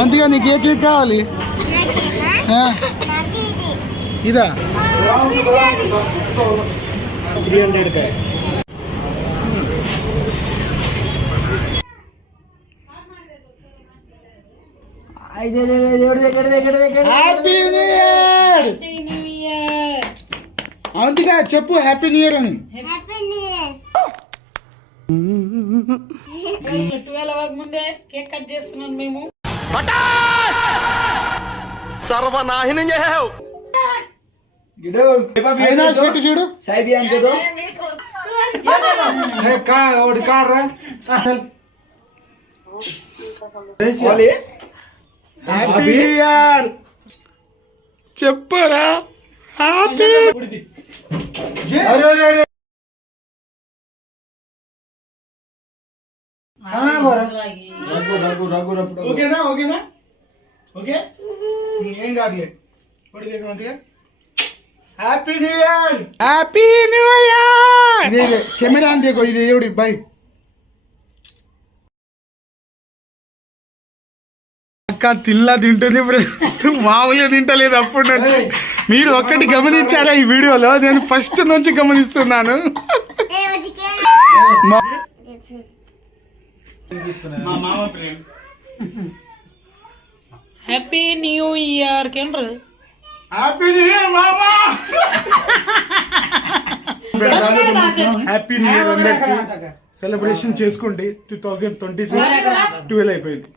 అందుకే నీకు ఏ కేక్ కావాలి? ఇదా 300 హ్యాపీ న్యూ ఇయర్. అందుకే చెప్పు హ్యాపీ న్యూ ఇయర్ అని. 12 ముందే కేక్ కట్ చేస్తున్నాం మేము. సర్వనాశనం చేసావు. చూడు సాయిబి అంటే హ్యాపీ న్యూ ఇయర్ చెప్పరా. హ్యాపీ ఓకేనా? ఓకేనా? ఓకే ఏం కాదులే. Happy new year. Happy new year. ఇదే కెమెరా అంతేకో ఇది ఎవడి బాయ్. అక్క తిల్లా తింటుంది మామూలుగా తింటలేదు అప్పటి నుంచి. మీరు ఒక్కటి గమనించారా ఈ వీడియోలో? నేను ఫస్ట్ నుంచి గమనిస్తున్నాను. మా మామ ఫ్రెండ్ హ్యాపీ న్యూ ఇయర్ కేంద్ర. హ్యాపీ న్యూ ఇయర్ మామా. హ్యాపీ న్యూ ఇయర్ అందరికి. సెలబ్రేషన్ చేసుకోండి. 2026 12 అయిపోయింది.